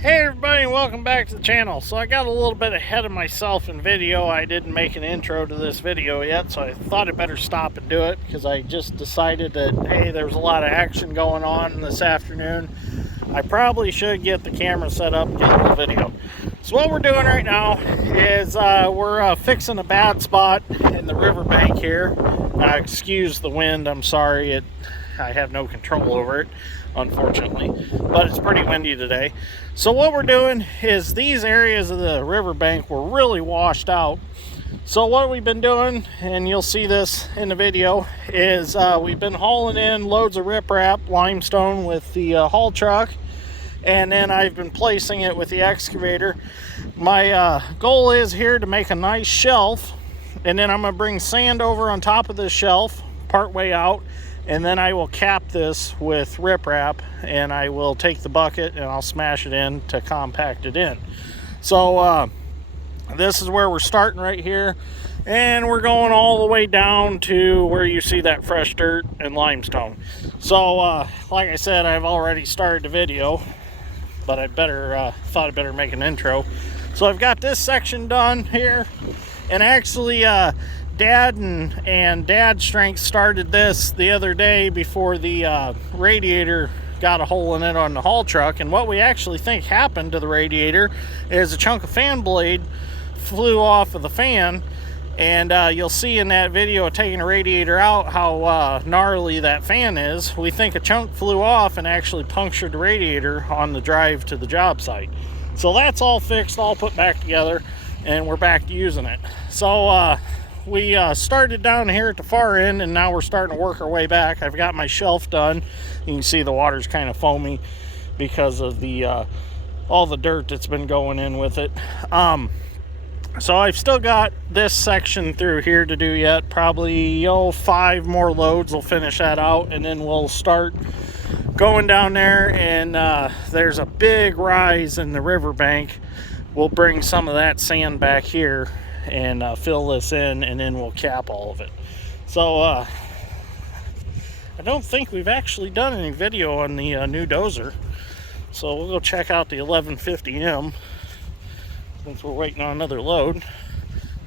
Hey everybody, and welcome back to the channel. So I got a little bit ahead of myself in video. I didn't make an intro to this video yet, so I thought I'd better stop and do it because I just decided that, hey, there's a lot of action going on this afternoon. I probably should get the camera set up and get a little video. So what we're doing right now is we're fixing a bad spot in the riverbank here. Excuse the wind, I'm sorry. I have no control over it, unfortunately, but it's pretty windy today. So what we're doing is these areas of the riverbank were really washed out. So what we've been doing, and you'll see this in the video, is we've been hauling in loads of riprap limestone with the haul truck, and then I've been placing it with the excavator. My goal is here to make a nice shelf, and then I'm going to bring sand over on top of this shelf part way out, and then I will cap this with riprap, and I will take the bucket and I'll smash it in to compact it in. So this is where we're starting right here, and we're going all the way down to where you see that fresh dirt and limestone. So like I said, I've already started the video, but I thought I'd better make an intro. So I've got this section done here, and actually Dad and Dad's Strength started this the other day before the radiator got a hole in it on the haul truck. And what we actually think happened to the radiator is a chunk of fan blade flew off of the fan, and you'll see in that video of taking the radiator out how gnarly that fan is. We think a chunk flew off and actually punctured the radiator on the drive to the job site. So that's all fixed, all put back together, and we're back to using it. So we started down here at the far end, and now we're starting to work our way back. I've got my shelf done. You can see the water's kind of foamy because of the all the dirt that's been going in with it. So I've still got this section through here to do yet. Probably 5 more loads will finish that out, and then we'll start going down there. And there's a big rise in the riverbank. We'll bring some of that sand back here and fill this in, and then we'll cap all of it. So I don't think we've actually done any video on the new dozer, so we'll go check out the 1150M since we're waiting on another load.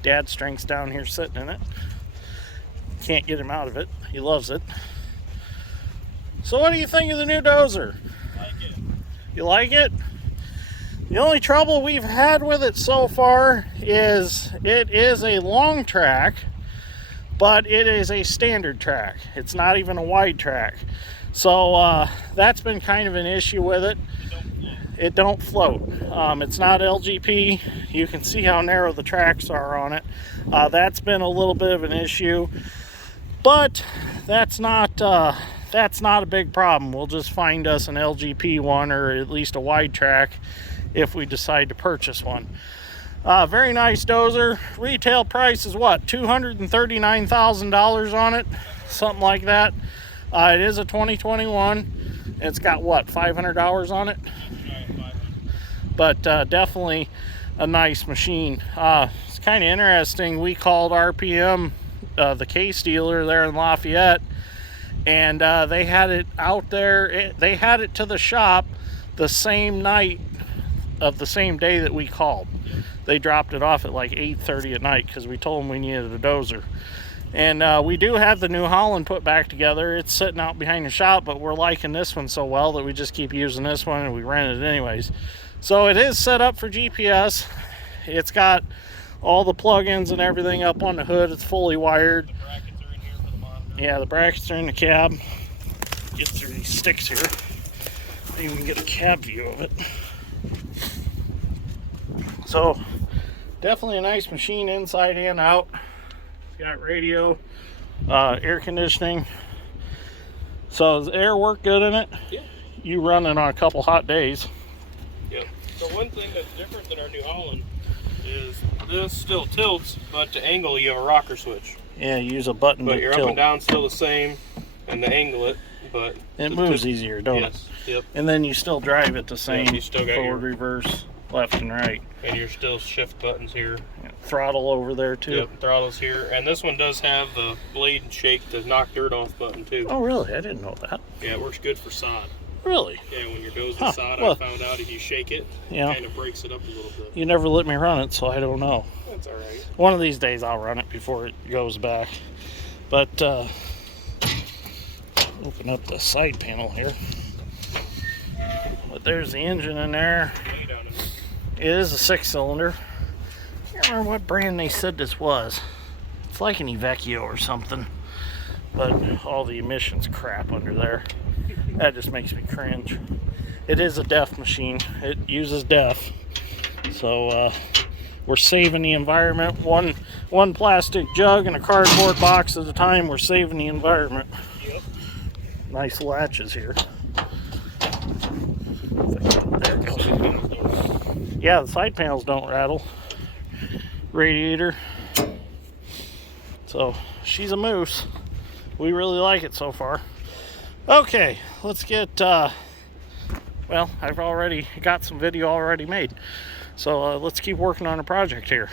Dad's Strength's down here sitting in it. Can't get him out of it. He loves it. So what do you think of the new dozer? Like it. You like it? The only trouble we've had with it so far is it is a long track, but it is a standard track. It's not even a wide track. So that's been kind of an issue with it. It don't float. It's not LGP. You can see how narrow the tracks are on it. That's been a little bit of an issue, but that's not a big problem. We'll just find us an LGP one, or at least a wide track, if we decide to purchase one. Very nice dozer. Retail price is what, $239,000 on it, something like that. It is a 2021. It's got what, 500 hours on it? But definitely a nice machine. It's kind of interesting. We called RPM, the case dealer there in Lafayette, and they had it out there. They had it to the shop the same night of the same day that we called. They dropped it off at like 8:30 at night because we told them we needed a dozer. And we do have the New Holland put back together. It's sitting out behind the shop, but we're liking this one so well that we just keep using this one, and we rent it anyways. So it is set up for GPS. It's got all the plugins and everything up on the hood. It's fully wired. The brackets are in here for the monitor. Yeah, the brackets are in the cab. Get through these sticks here. Maybe we can get a cab view of it. So definitely a nice machine inside and out. It's got radio, air conditioning. So does the air work good in it? Yeah. You run it on a couple hot days. Yeah. So one thing that's different than our New Holland is this still tilts, but to angle you have a rocker switch. Yeah, you use a button But to your tilt. up and down still the same, and to angle it, but It moves easier, don't yes. it? Yep. And then you still drive it the same. Yeah, you still got forward, reverse, left and right. And you're still shift buttons here. Yeah, throttle over there too. Yep, throttles here. And this one does have the blade shake to knock dirt off button too. Oh really? I didn't know that. Yeah, it works good for sod. Really? Yeah, when your dough's the sod, well, I found out if you shake it, yeah, it kind of breaks it up a little bit. You never let me run it, so I don't know. That's all right. One of these days I'll run it before it goes back. But open up the side panel here. But there's the engine in there. It is a 6-cylinder. I can't remember what brand they said this was. It's like an Evecchio or something. But all the emissions crap under there. That just makes me cringe. It is a DEF machine. It uses DEF. So we're saving the environment. One plastic jug and a cardboard box at a time. We're saving the environment. Yep. Nice latches here. There it goes. Yeah, the side panels don't rattle. Radiator. So she's a moose. We really like it so far. Okay, let's get well, I've already got some video already made, so let's keep working on a project here.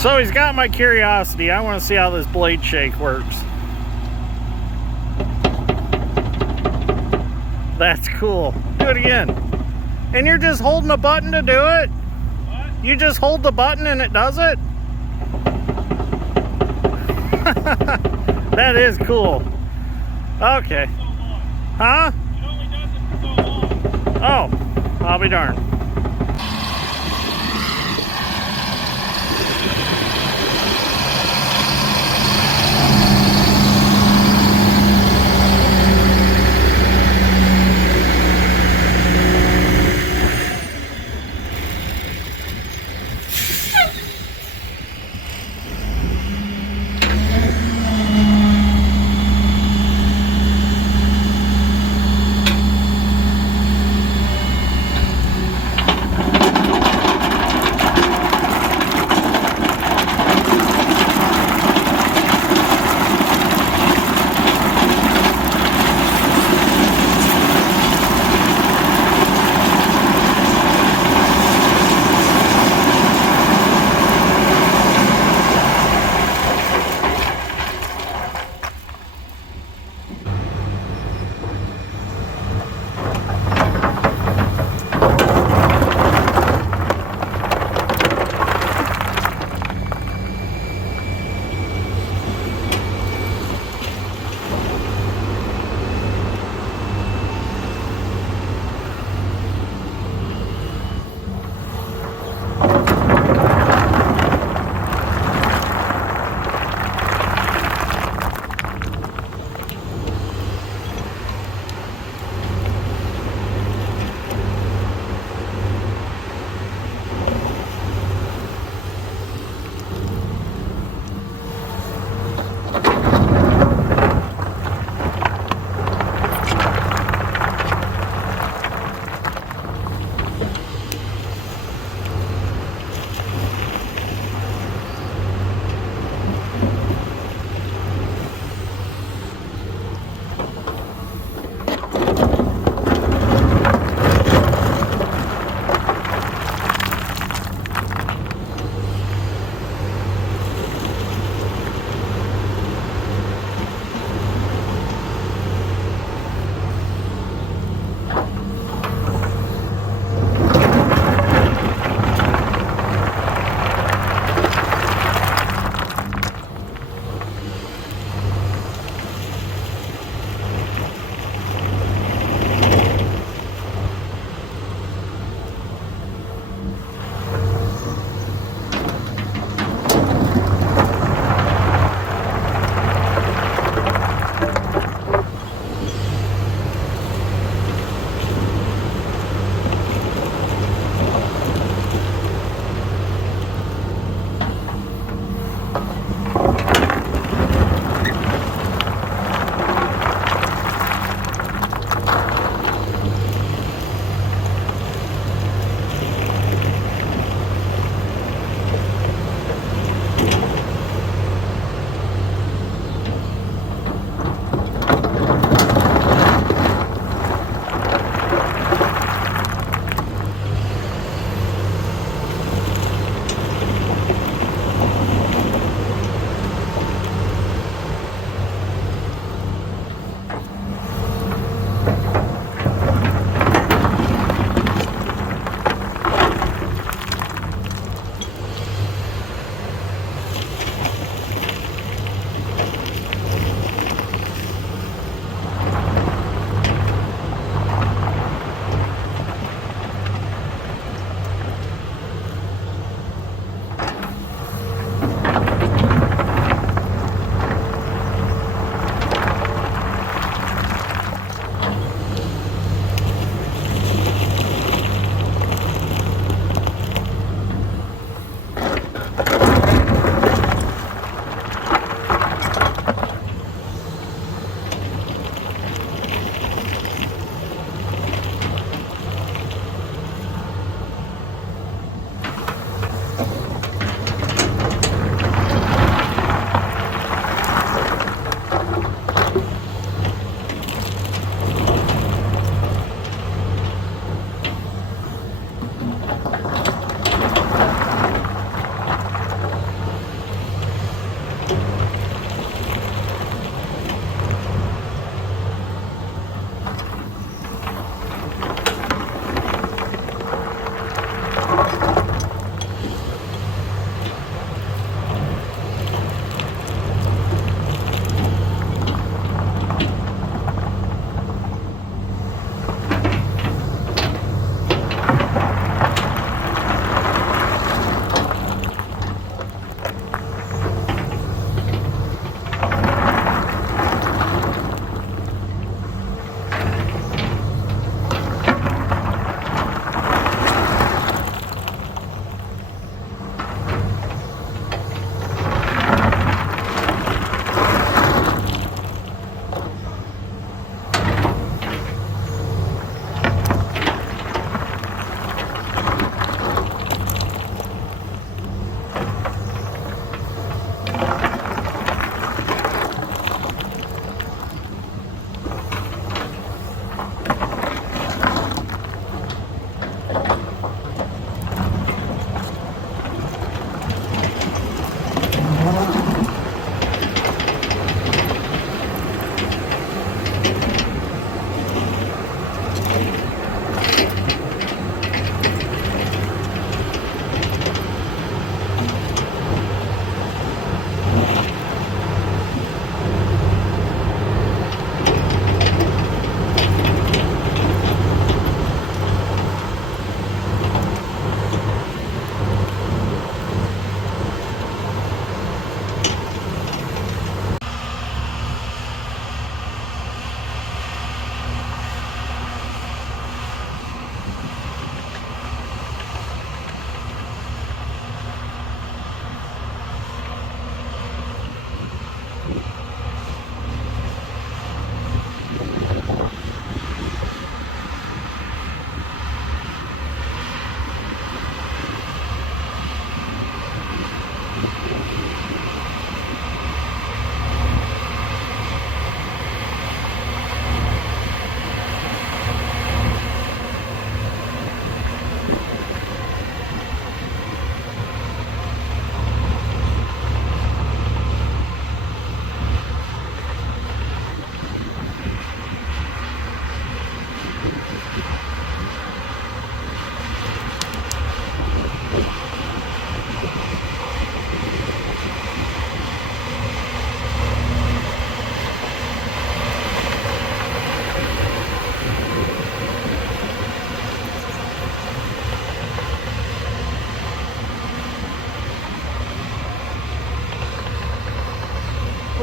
So he's got my curiosity. I want to see how this blade shake works. That's cool. Do it again. And you're just holding the button to do it? What? You just hold the button and it does it? That is cool. Okay. Huh? It only does it for so long. Oh, I'll be darned.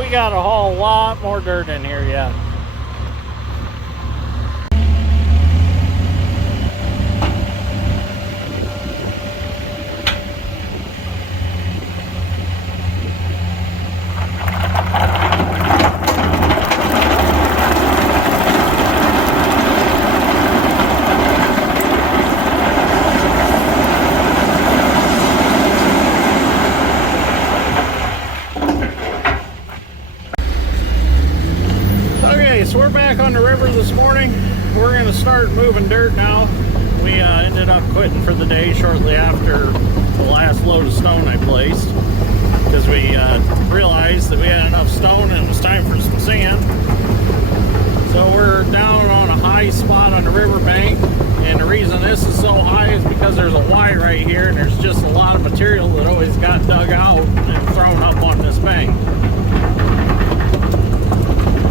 we got to haul a lot more dirt in here yet. So we're back on the river this morning. We're going to start moving dirt now. We ended up quitting for the day shortly after the last load of stone I placed, because we realized that we had enough stone and it was time for some sand. So we're down on a high spot on the riverbank, and the reason this is so high is because there's a Y right here, and there's just a lot of material that always got dug out and thrown up on this bank.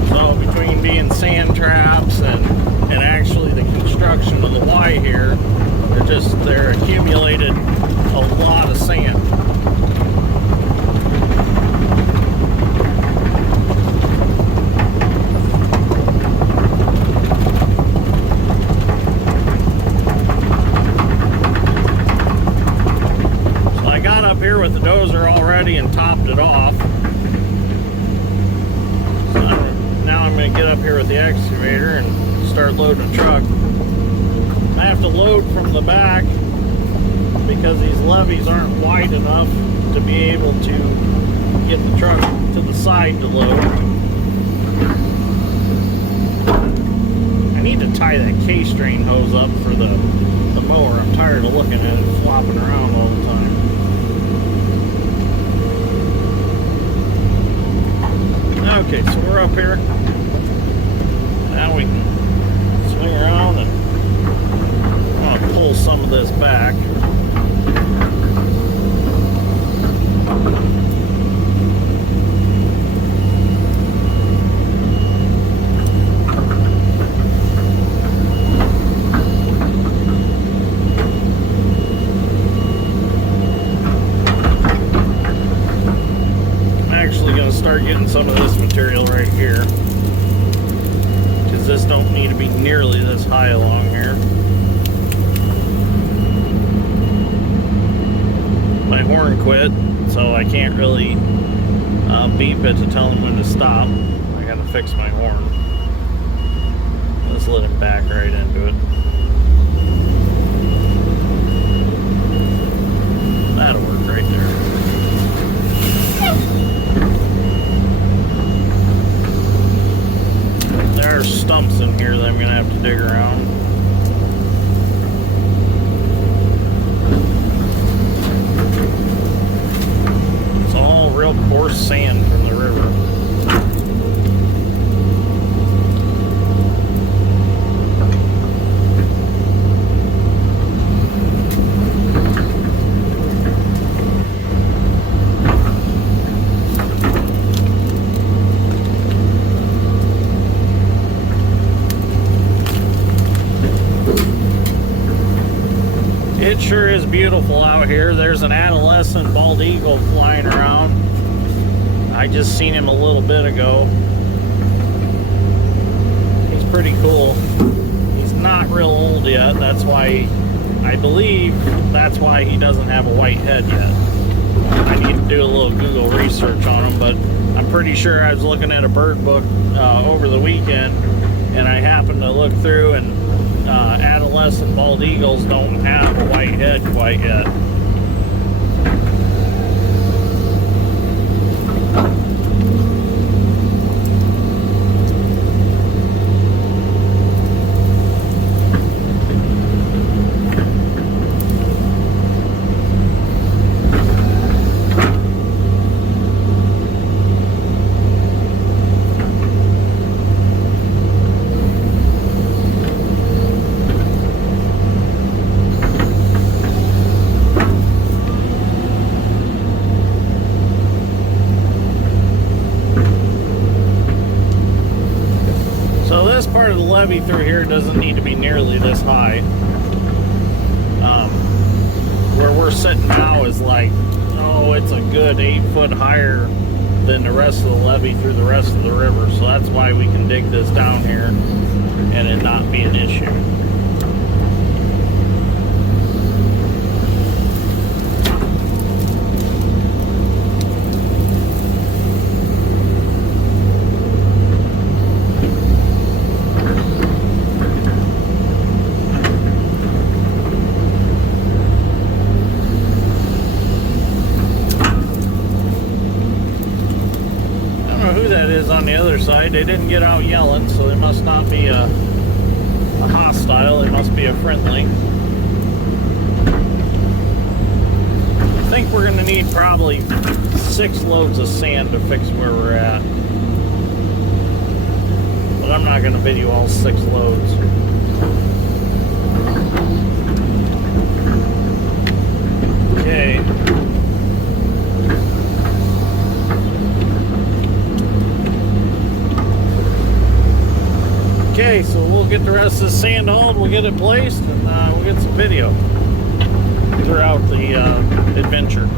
So between being sand traps and actually the construction of the Y here, they're accumulated a lot of sand. So I got up here with the dozer already and topped it off. Now I'm going to get up here with the excavator and start loading the truck. I have to load from the back because these levees aren't wide enough to be able to get the truck to the side to load. I need to tie that K-strain hose up for the mower. I'm tired of looking at it flopping around all the time. Okay, so we're up here. Now we can swing around and I'm going to pull some of this back. I'm actually going to start getting some of this material right here, because this don't need to be nearly this high along here. My horn quit, so I can't really beep it to tell him when to stop. I gotta fix my horn. Let's let him back right into it. That'll work right there. There are stumps in here that I'm going to have to dig around. It's all real coarse sand from the river. It sure is beautiful out here. There's an adolescent bald eagle flying around. I just seen him a little bit ago. He's pretty cool. He's not real old yet. That's why, I believe, that's why he doesn't have a white head yet. I need to do a little Google research on him, but I'm pretty sure I was looking at a bird book over the weekend, and I happened to look through, and adolescent bald eagles don't have a white head quite yet. Part of the levee through here doesn't need to be nearly this high. Where we're sitting now is like, oh, it's a good 8 foot higher than the rest of the levee through the rest of the river. So that's why we can dig this down here and it not be an issue. On the other side, they didn't get out yelling, so they must not be a hostile, they must be a friendly. I think we're going to need probably 6 loads of sand to fix where we're at, but I'm not going to video all 6 loads. Okay. Okay, so we'll get the rest of the sand hauled, we'll get it placed, and we'll get some video throughout the adventure.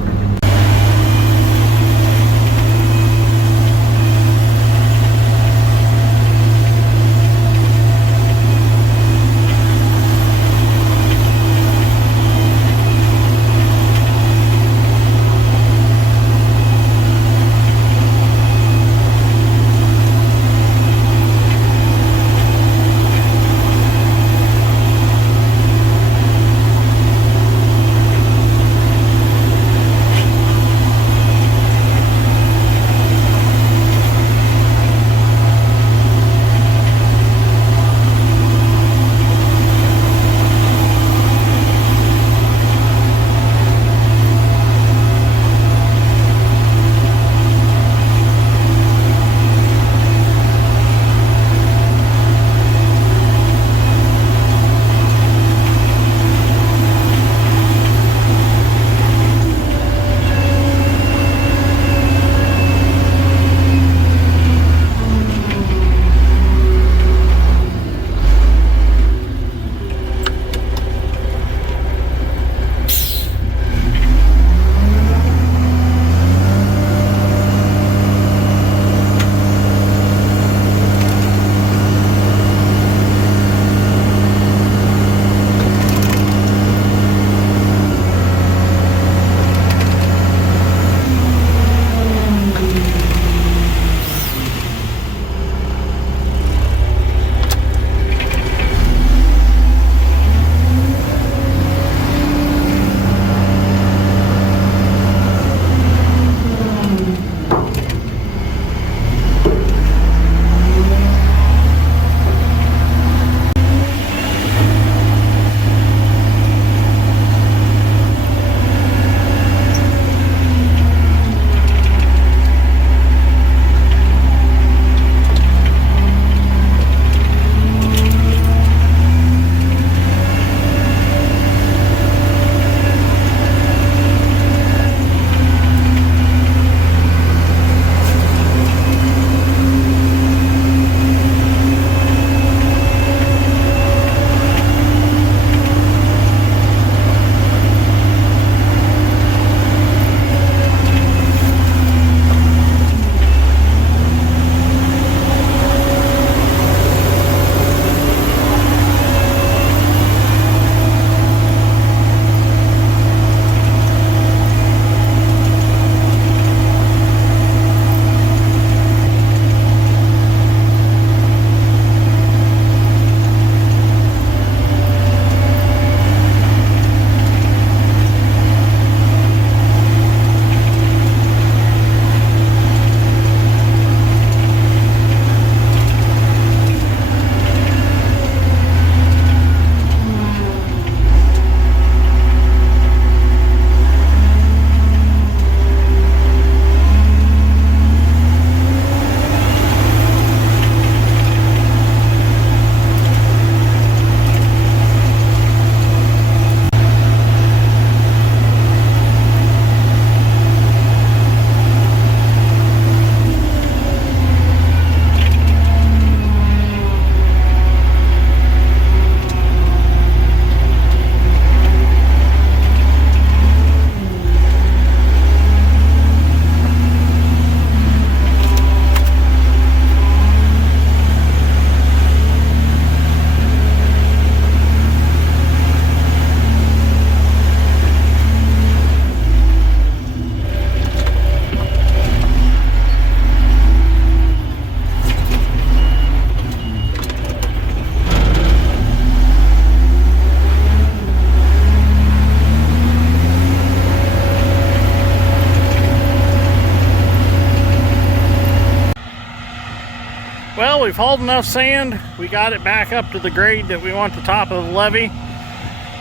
hauled enough sand. We got it back up to the grade that we want the top of the levee.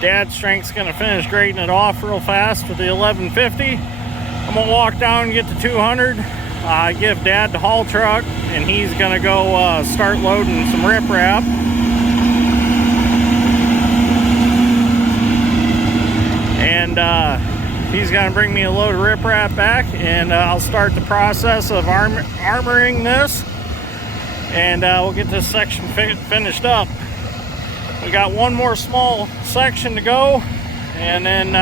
Dad's strength's gonna finish grading it off real fast with the 1150. I'm gonna walk down and get the 200. Give Dad the haul truck, and he's gonna go start loading some riprap. And he's gonna bring me a load of riprap back, and I'll start the process of armoring this, and we'll get this section finished up. We got one more small section to go, and then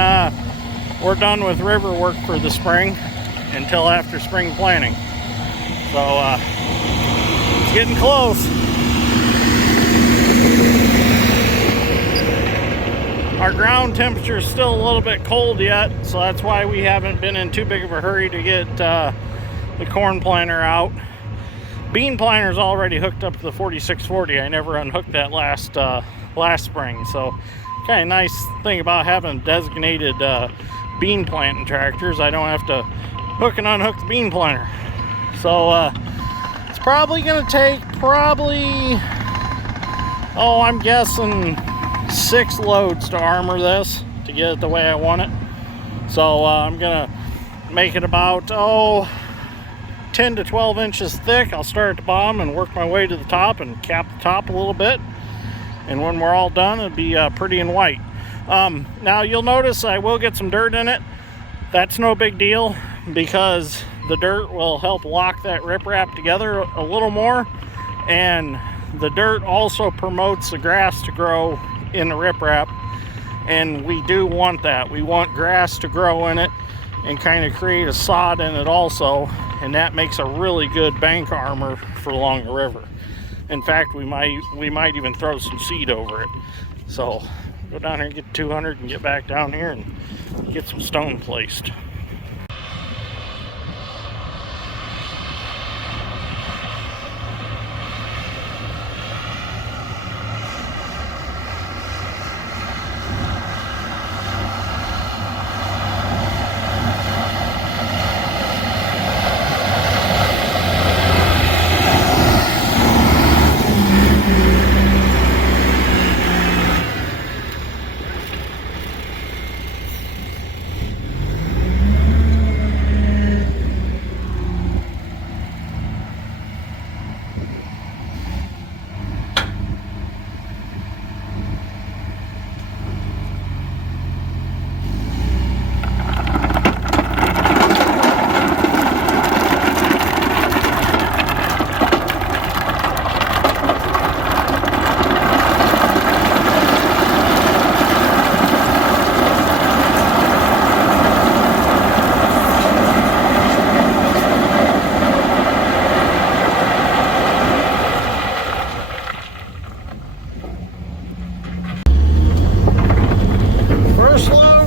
we're done with river work for the spring until after spring planting. So it's getting close. Our ground temperature is still a little bit cold yet, so that's why we haven't been in too big of a hurry to get the corn planter out. Bean planter is already hooked up to the 4640. I never unhooked that last spring. So kind of nice thing about having designated bean planting tractors, I don't have to hook and unhook the bean planter. So it's probably going to take I'm guessing 6 loads to armor this to get it the way I want it. So I'm gonna make it about 10 to 12 inches thick. I'll start at the bottom and work my way to the top and cap the top a little bit, and when we're all done, it'll be pretty and white. Now you'll notice I will get some dirt in it. That's no big deal, because the dirt will help lock that riprap together a little more, and the dirt also promotes the grass to grow in the riprap, and we do want that. We want grass to grow in it and kind of create a sod in it also, and that makes a really good bank armor for along the river. In fact, we might even throw some seed over it. So go down here and get 200 and get back down here and get some stone placed.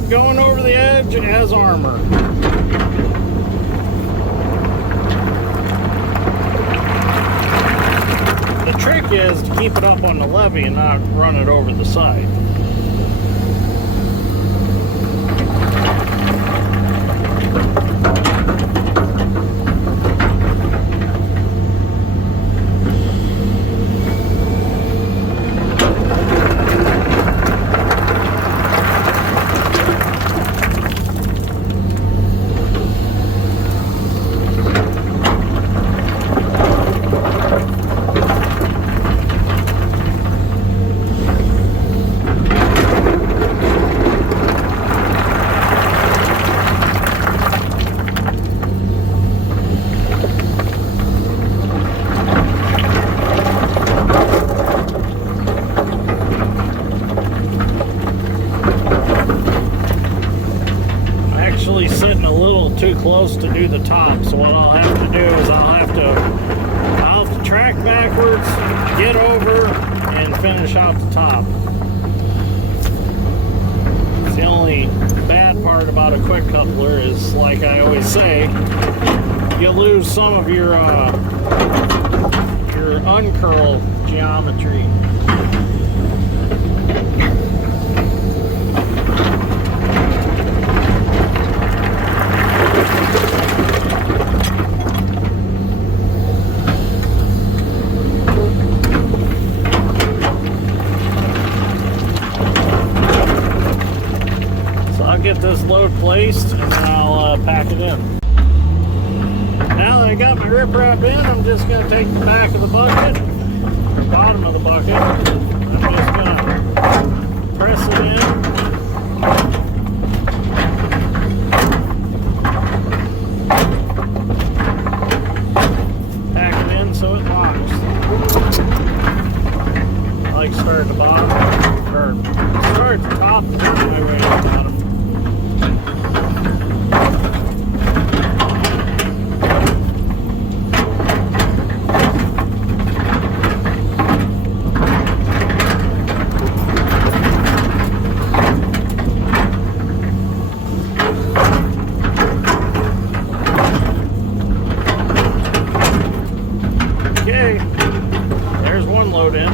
Going over the edge as armor. The trick is to keep it up on the levee and not run it over the side. Sitting a little too close to do the top, so what I'll have to do is I'll have to track backwards, get over, and finish out the top. It's the only bad part about a quick coupler is, like I always say, you lose some of your uncurl geometry. I'll get this load placed and then I'll pack it in. Now that I got my riprap in, I'm just going to take the back of the bucket, or bottom of the bucket. I'm just going to press it in. Pack it in so it locks. I like start at the bottom, or start at the top and work my way to the bottom. Okay, there's one load in.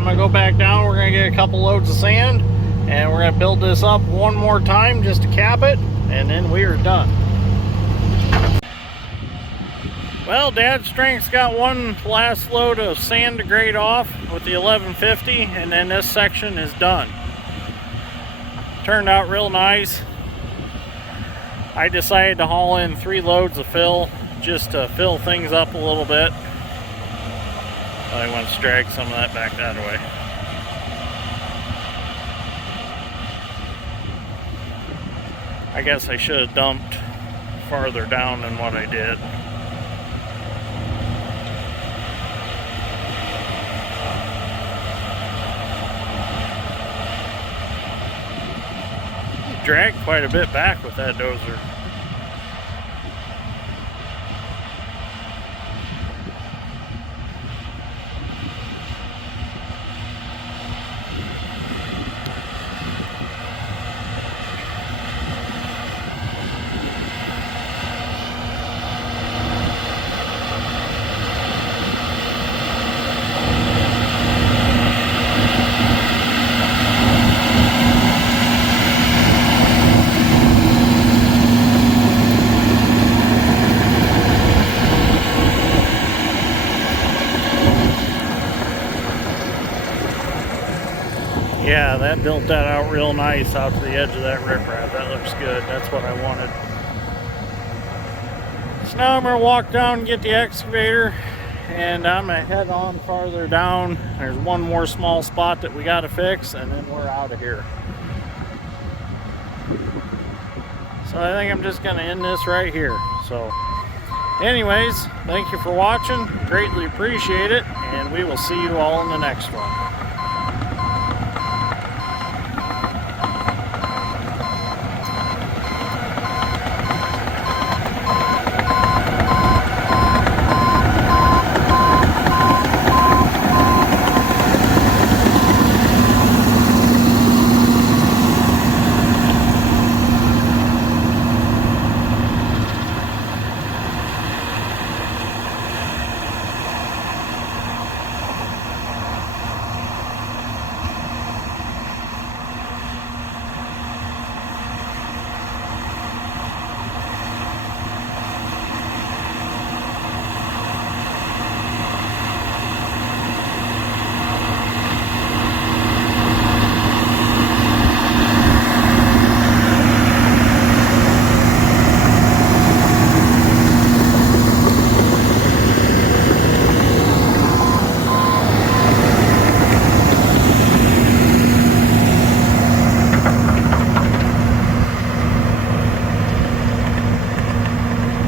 I'm gonna go back down. We're gonna get a couple loads of sand, and we're gonna build this up one more time just to cap it, and then we are done. Well, Dad Strength's got one last load of sand to grade off with the 1150, and then this section is done. Turned out real nice. I decided to haul in 3 loads of fill just to fill things up a little bit. I want to drag some of that back that way. I guess I should have dumped farther down than what I did. Dragged quite a bit back with that dozer. Yeah, that built that out real nice out to the edge of that riprap. That looks good. That's what I wanted. So now I'm going to walk down and get the excavator, and I'm going to head on farther down. There's one more small spot that we got to fix, and then we're out of here. So I think I'm just going to end this right here. So anyways, thank you for watching. Greatly appreciate it, and we will see you all in the next one.